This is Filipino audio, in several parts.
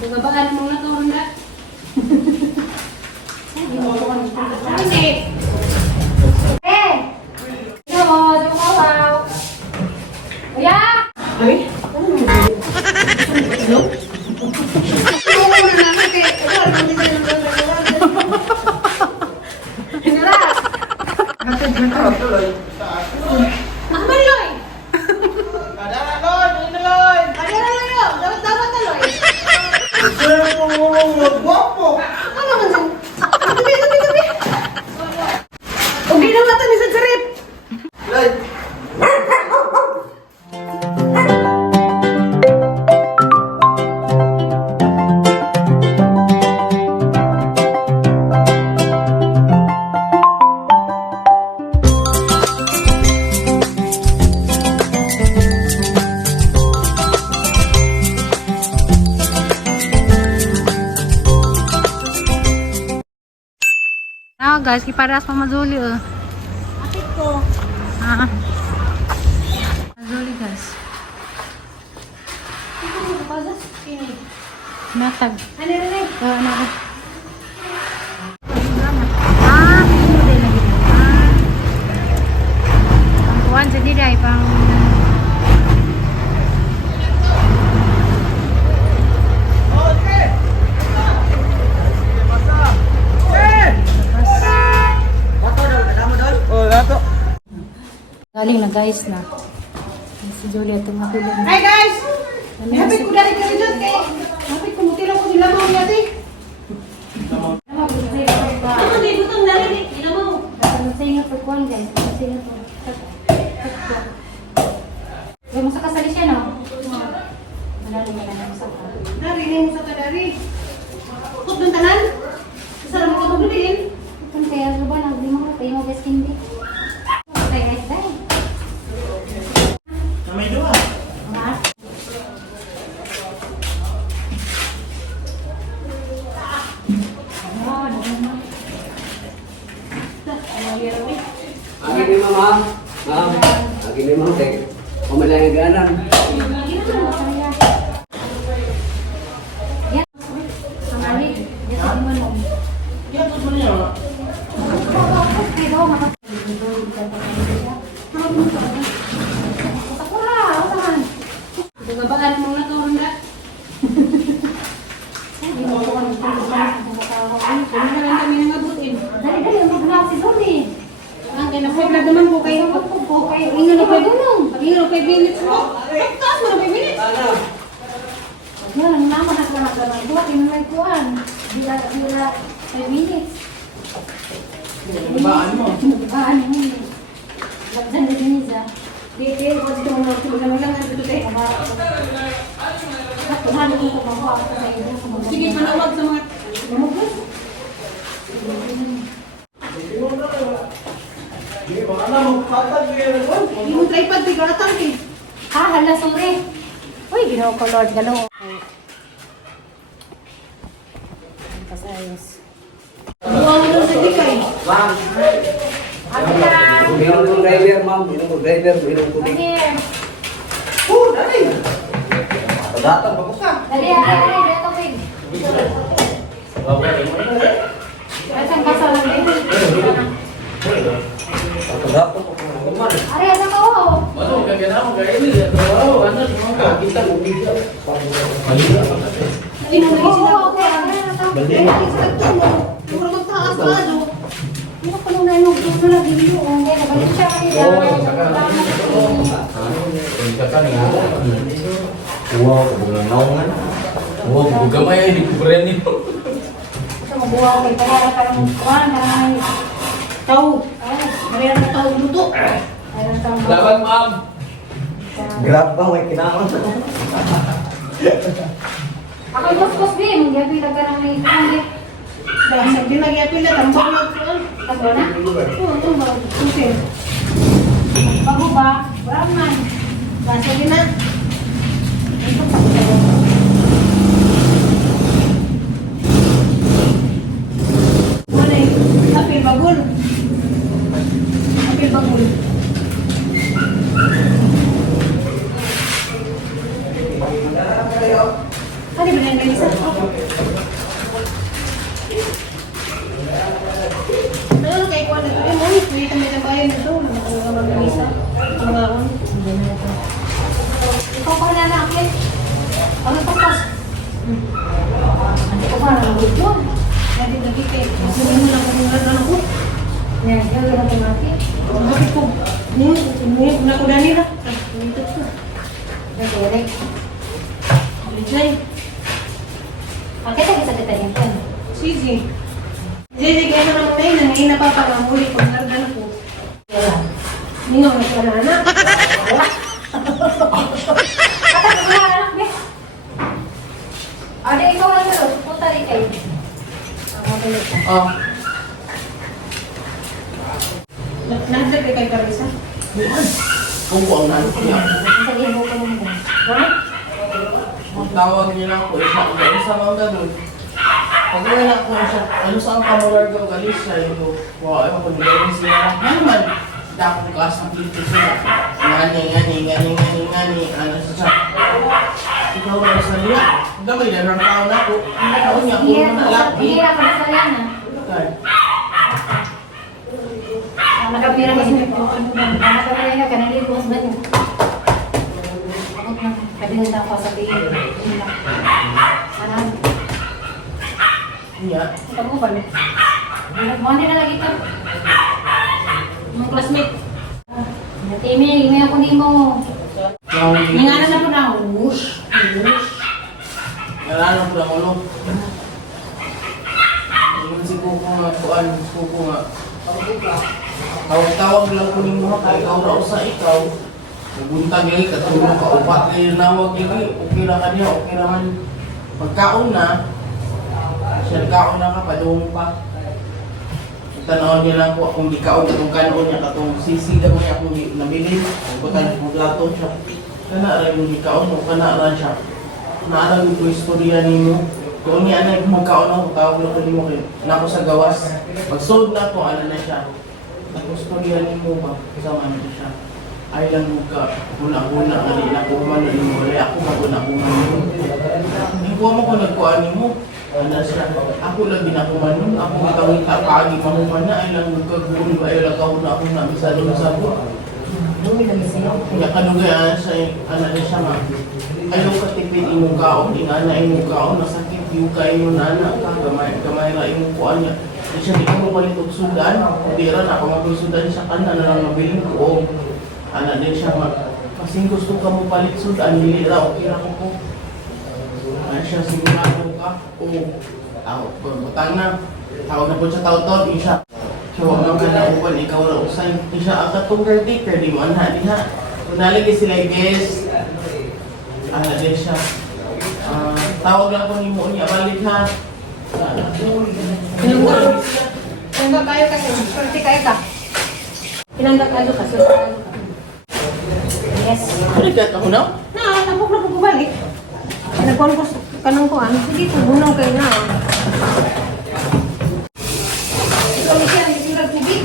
Gabaan mo na to, Ronda. Hindi. Eh! Ito, dumawaw. Kuya! Ay? Ano? Guys, kiparas pa mazuli Akit ko. Mazuli guys. Ito mo kapasas. Matag. Ano rin? Ano ko? Hindi lagi. Ang kuwan sa diday pang galing na guys na. Si Julia itong matulog. Hi guys! Hapit ko dali kami dyan kay. Hapit ko mutila ko nila mo yati. Ako dito itong dali ni. Ina mo. Sa inyo po kuwan guys. Sa inyo po. Gaya mo sa kasali siya no? Malali ka na masaka. Dari ni mo sa kadari. Tukot ng tanan. Isa lang ko tubuliin. Kung kaya ba na, hindi mo kayo mo guys hindi. Okay guys, bye. May dua. Lagi ni mama, ma'am, lagi ni mama teh, pamalang ganan. Ya, samali. Ya, sa mo. Ya, tu sebenarnya. Pero gabaan mo na to, Ronda. Kami na lang kami nangabutin. Dali, mag-vlog si Zoe. Ang kinapag-vlog naman po kayo. Ingo na 5 minutes. Ingo na 5 minutes mo. Taas mo na 5 minutes. Yan, ang naman na lahat naman. Buhat, yun may kuhan. Bila 5 minutes. Baan mo. Baan mo. Labdan na din niya. Dito, kung dito mo lang ang dito tayo. Tuhan ko kung mabuha ako sa iyo. Sige, panawag sa mga... Hindi ba na mo patag yan ko? Hindi mo tripod, tigatan eh. Hala, sorry. Uy, ginawa ko, Lord. Galaw. Pasayos. Buwa mo lang sa dikay. Ma'am, Ate lang. minum ko driver, ma'am, minum ko driver, minum ko di. Sige. Dali. Datang bagus ka. Dali, dito, Big. Ay, saan ka sa lang din? Datang ko kemana? Ari, asa ka ho? Ano kagana mo kaya ini ya. Oh, ano ka kita umisa. Hindi mo na isin ako. Okay, okay. Bali. Puro magtakas ka, ano? Ano ko nung nainong gusto na video? Hindi, nabalik siya kanila. Peningkatan yang ada. Wow, kebulan naungan. Wow, bugamay di kuburan ni. Ito, mabuha ko. Kaya parang kuhan, parang Tau. Mayroon na tau luto. mayroon kang Selamat, Ma'am. Grab ba may kinaon? Ako yung kuskus din. Hindi ako ka ng may kuhan. Dahil sa binagyapi na, tambang na ito. Tapos na? Oo, ito ba? Susin. Bago ba? Brown man. Dahil sa bina. Ito pa ito. Wala eh. Apil bagul. Apil bagul. Ano ba na Melissa. Ano kay kuha na ito? Eh, mo, hindi kami bayan nito. Mga mga Melissa. Mga on. Ikaw pa na nakin. Ano to pas? Ano ko ba na yun? Hindi lagi kay. Kasi mo lang kung ano ako. Yan, yan lang natin natin. Bakit ko? Muna ko dani na. Dito ko. Direct. Jay. Bakit lagi sa detalye yan? Sige. Jay, kaya na naman tayo. Nangina pa pa ng huli. Kung nargan ako. Wala. Ningaw na ka na anak. Atak ko na anak, be. Ade, ikaw lang pero. Punta rin kayo. Ang mabilis na. Ah, Nagdag kay Carissa. kung ko ang nanok niya. Sabihin mo ko naman. Ha? Kung tawag niya lang ko, isa mga ganun. Pag wala ko siya, ano saan ka mo largo galis siya, ito. Wow, ewan ko, nilagay siya. Ano naman? Dako ko kaas ng pinto siya. Ngani, ano siya. Ikaw na sa niya. Gamay na ng tao na ako. Ang tao niya, kung na laki. Hindi na ako sa yan na. Nakapira kasi nakapira na kanang libos ba niya? Ako na, kabilis ako sabihin. Ano? Niya. Ito mo ba? Nagmandi na lagi ito. Mga classmate. Natimi, may ako di mo. Ningana na po na. Whoosh. Nalala ko lang ulo. Yung si Kuko nga, Kuko nga. Tawag lang ko ni mo ka, ikaw na sa ikaw. Nabuntag lagi, katulong ka, upat kayo nawag lagi. Okay lang ka niya, okay naman. Pagkaon na, siya nagkaon na ka, padung pa. Tanawin niya lang ko, kung di kaon, katong kanon niya, katong sisida mo niya, kung di nabili. Kutan mo plato siya. Kana rin mo di kaon, o kana rin siya. Naalam ko istorya ni mo. Kung niya na magkaon ako, tawag na ko ni mo kayo. Nako sa gawas. Pag-sold na ko, ano na siya. Nag-istorya ni mo ba? Kasama na siya. Ay lang mo ka, hula-hula ka rin ako man na mo. Ay ako maguna-una mo. Ikuha mo ko nagkuhan ni mo. Ano siya? Ako lang din ako man nun. Ako matawita pagi mahuman na. Ay lang magkagulo ba? Ay lang kahuna ako na misalong sabo. Kaya kanugay siya, ano na siya ma. Ayaw ka tipid imong kaon, ingana imong kaon, nasakit yung kain mo nana ka, gamay ra imong kuan niya. Di siya di ko mapalit og sudan, di ra na ako magsudan siya kana na lang mabiling ko. Ana din siya kasing gusto ka mo palit sudan, dili ra okay ra ko. Ay siya sigurado ka. Tao, butang na. Tawag na po siya tawag siya. So, ang mga upan, ikaw na usay. Siya ang katong caretaker, di mo anha diha. Kung nalagay sila guest, ano din siya. Tawag lang ko ni mo niya, balik ha. Pinangga kayo kasi. Swerte kayo ka. Pinangga kayo ka. Swerte kayo ka. Yes. Balik ka ako na? Tapok na po balik. Nagkuhan ko ka ng kuhan. Sige, tubunaw kayo na. Ikaw siya, hindi sila tubig.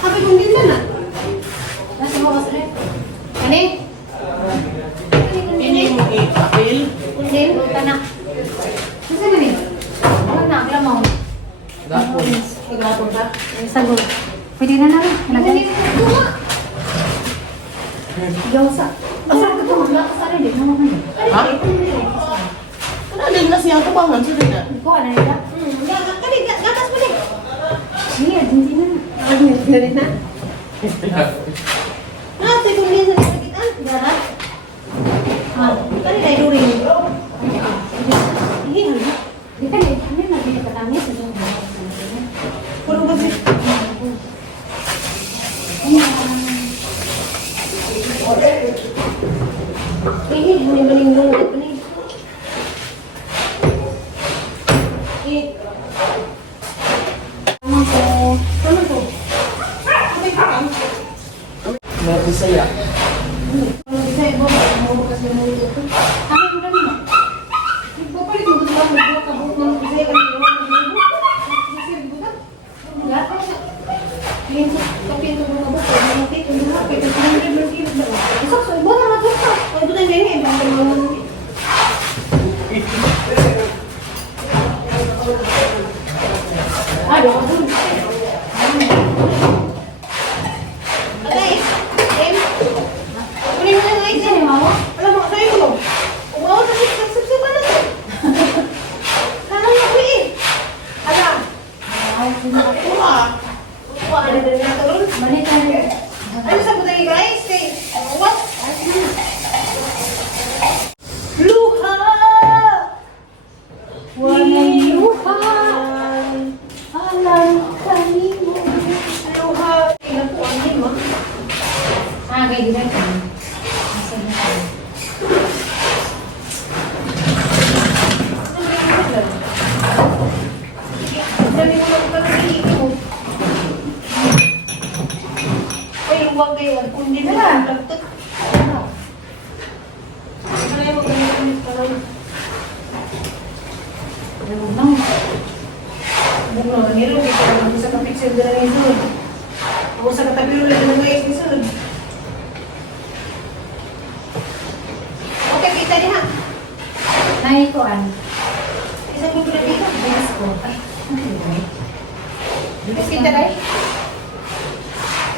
Sabi kong din na. Nasa mo kasi rin. Kani? Hindi mo i-apil. Kundin, tanak. Kasi man eh. Ano na, kailan mo? Gapon. Igapon ka. Sagot. Pwede na naman. Hindi na tuwa. Yosa. Masarap ka ito. Wala ka sa rin. Di mo naman. Ha? Ano din na siyang kabangan sila na? Ikaw, ano nila? Kani, gatas mo din. Sige, hindi na. Ganit na. Sabi kong din sa kasakitan. Gara? Kani tayo during. Hindi na. Di ka na. Ano na? Hindi ka tamis. Puro kasi. Hindi malingdong ito ni. Ano po? Ano to? Okay ka lang. Mga Bisaya. Ano design mo? Ano kasi mo ito? Ano ko lang mo? Ipapalit mo ito lang. Magbuka mo ng design ka nito. Kasi buta. Lahat pa siya. Kapinto mo na ba? Pwede mo tito. Pwede mo tito. Pwede mo tito. Isok, so ibo na matulog ka. Pwede mo tito. Nang. Bukno na nilo, kita lang sa kapixel na rin ito. Ako sa katabilo lang ng guys ni Sud. Okay, kita niya. Naikuan. Isang minggu na dito. Bigas ko. Ay, ano yun? Bigas kita dahil.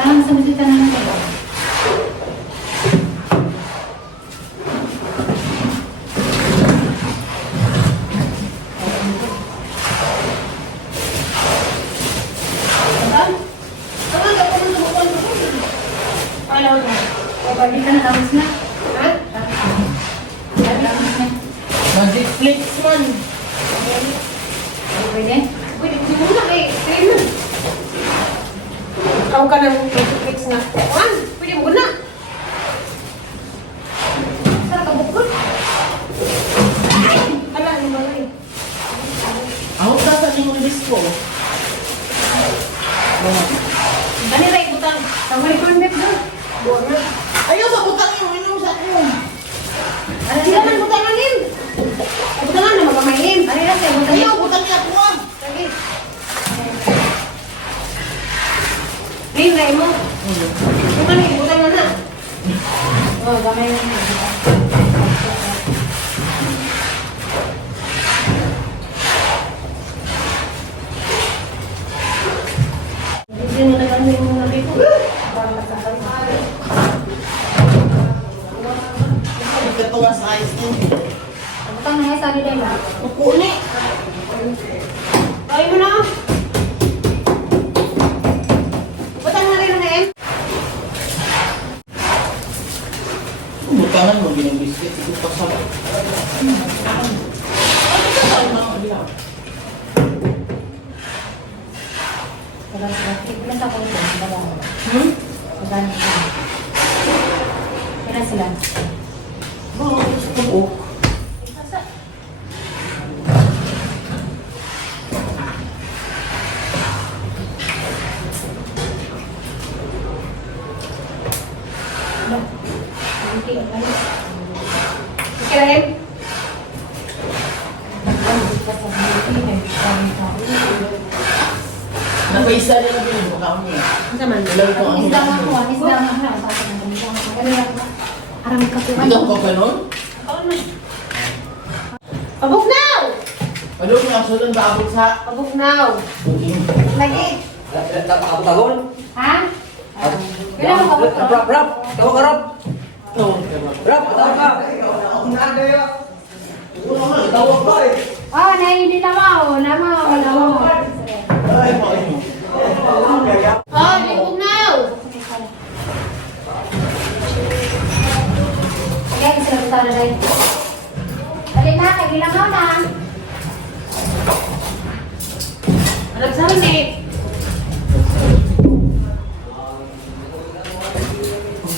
Tangan sa bisita na natin. Balik ka na, tapos na. Ha? Tapos na. Mag-Netflix man. Pwede? Pwede ko muna eh. Sa'yo na. Ikaw ka ng Netflix na. Juan, pwede mo na. Saan ka bukod? Hala, yung balay. Ako sa yung disco. Dali rin, butang. Tawag ko yung beb doon. Buwan na. Ayaw sa butang yung inom sa ako. Sila man butanganin. Butangan na magkamayin. Ano na siya? Buta Ayaw butang niya ako. Lagi. Ngayon, Ray mo. Butan na, butan mo na. Oh, gamay na. Hindi mo na lang yung mga rito. Ikatunga sa ice cream. Butang na nga sa nila ba? Ukuni. Ay mo na. Butan na rin na eh. Butangan mo din yung biscuit. Ito pa sa... Tagal sila. Ilan sa kong ito? Tagal. Tagal sila. Ilan sila? Oo. Kirahin. Napaisa niya lang yung mukha mo eh. Sa man. Ilan ko ang Isda nga ko. Isda nga ko. Ano lang ba? Arami ka po. Ikaw ka pa nun? Pabuk now! Ano yung aso doon kaabot sa... Pabuk now! Booking? Lagi! Tapos Ha? Kailan mo ka po? Rap! Tawag ka, Rap! Oo. Rap! Tawag ka! Tawag ba eh? Oh, naili na mo. Namo. Ay, mo ayun. Oh, pabuk now! Kaya sila punta na rin. Dali na, kagilang mo na. Anak sa ni.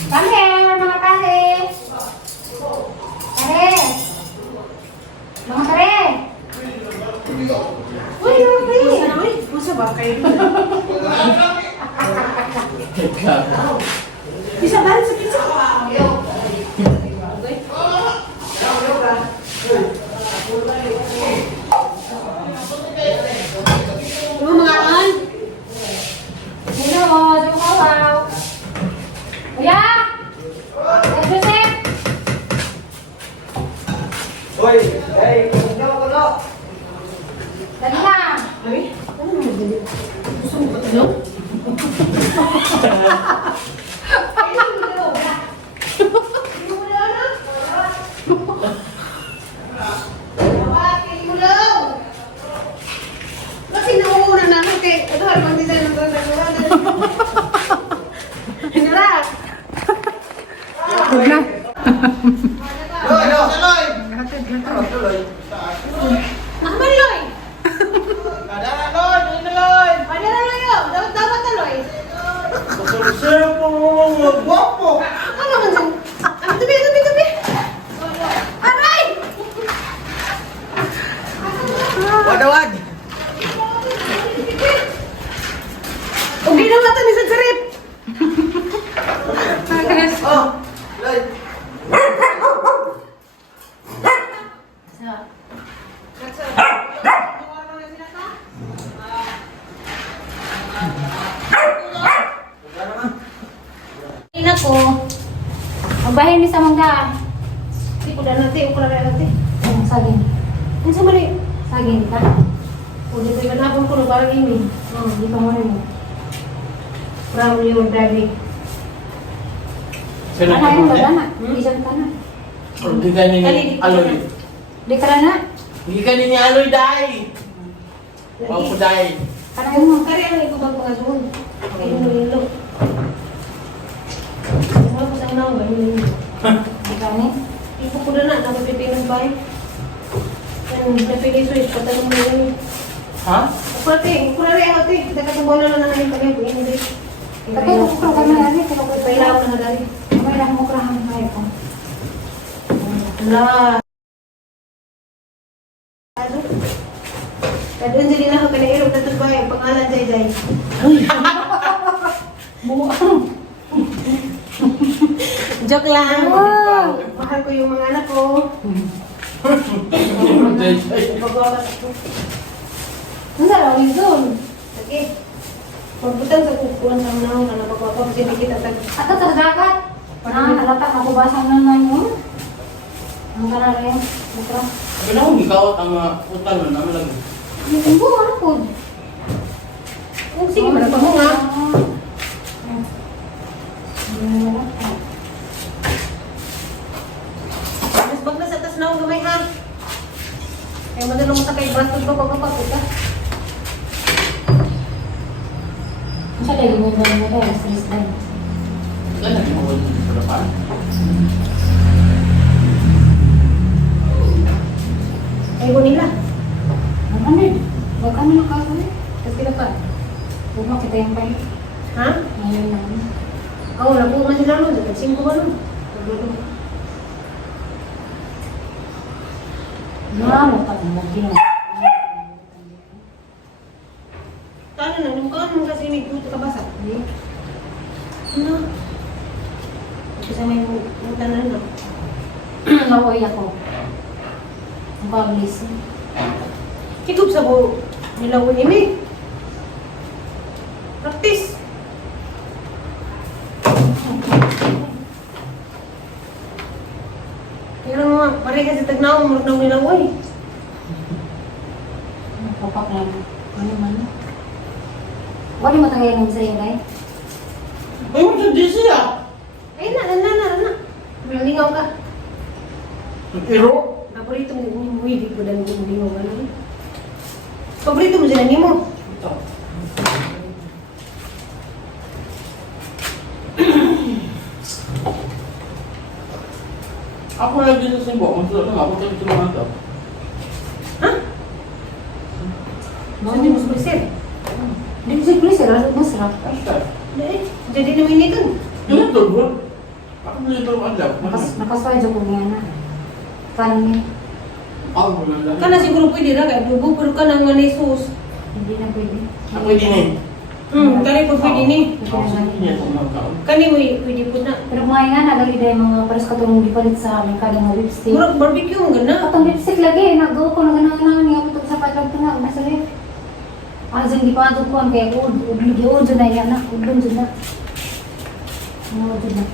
Kami, mga pare. Pare. Mga pare. Uy, mga pare. Masa na eh? Masa ba kayo? Teka. Bisa ba sa pizza? Ano mga an? Sino mo? Dumawaw. Kuya! Kuya Joseph! Hoy! Hey! Kumain ko na! Dali na! Ay, ano mo dali? Gusto mo ba ito? Kasi nauuna namin kay ito harapang design ng gagawin. Hinarap! Huwag na. Loy! Loy! Nakabaloy! Ada Loy! Ini Loy! Ano na lang yun? Dapat na Loy! Sir po! natin, ukra na natin. Saging. Ano sa mali? Saging ka? O, dito yung manapon ko, parang ini. Di pa mo rin. Parang yung magdali. Sino Ano yung ka dana? Di siya ka na. Hindi ka ni Aloy. Di ka na. Hindi ka ni Aloy, day. Huwag ko, day. Kanain mo. Kari ang ikubang mga doon. Kayo mo yung look. Ano ko sa unang ba? Di ka ni. Ipo ko na na, napipipinong ba eh? Yan, napili switch, patanong mo yun. Ha? Kurari ako, te. Nakatumbaw na lang na namin kami. Hindi. Katay ko ka na yan. Kaya ko Pailaw na dari. May lang mo krahan na ito. La. Ano? Kada Angelina ako kanairog na ito ba yung pangalan Jay. Joke lang. Mahal ko yung mga anak ko. Pag-awas ko. Ang sarap yun doon. Sige. Pagbutan sa kukuhan sa mga na napagpapag kasi hindi kita tag... At ito sa dagat. Panangan halata makubasang na naman yun. Ang karara yan. Ito. Sabi na kung ikaw at ang utang na naman lang. Yung buo ano po? Sige, malapag mo nga. Mas bag na sa tas na akong gamay ha. Kaya madalong sa kay bastod ko pagkapagod ka. Ang siya tayo mo ba mo tayo? Stress tayo. Ganun yung mga sa depan. Ay, ko nila. Ang ano yun? Huwag kami nakakali. Tapos sila pa. Huwag mo kita yung palit. Ha? Ngayon lang. Oo, nabuo man sila nun. Nag-5 ba nun? Ano ka na mag-ginawa? Tano na, nung kaan mo kasi may puto ka basa. Hindi. Ano? Kasi may mutan na no. Nawoy ako. Ang pabilis. Kitup sa buo. Nilawin ini. Practice. Kaya nga, pare kasi tagnaw mo nang nilaway. Kapak lang. Ano man. Wali mo tagay ng sa'yo, guys. Ay, maganda siya. Ay na. Malingaw ka. Iro? Paborito mo yung hindi ko dan kung hindi mo ano. Paborito mo sila nimo. Ito. Ako na dito sa Cebu. Masulot na ako tayo sa mga ito. Ha? Hindi mo sumisir. Hindi ko siya pulis, rasa masarap. Basta. Jadi namin ito. Yung ito, bro. Ako na ito ang adlaw. Nakasway dyan ko niya na. Kanan niya. Ako na lang. Kana siguro pwede ra kay bubo pero ka nang manay sus. Hindi na pwede. Ako din eh. Kani po pwede ni. Ako sa kanya itong mga tao. Kani mo pwede po na. Pero mga nga nagali dahil mga pares katulong gipalit sa amin kada nga lipstick. Murag barbecue ang ganda. Atong lipstick lagi, nagawa ko na ganang niya ko sa patag ko na nasa lip. Azin di pa ko ang kaya udlon dyan na yan na. Udlon dyan na. Udlon dyan na.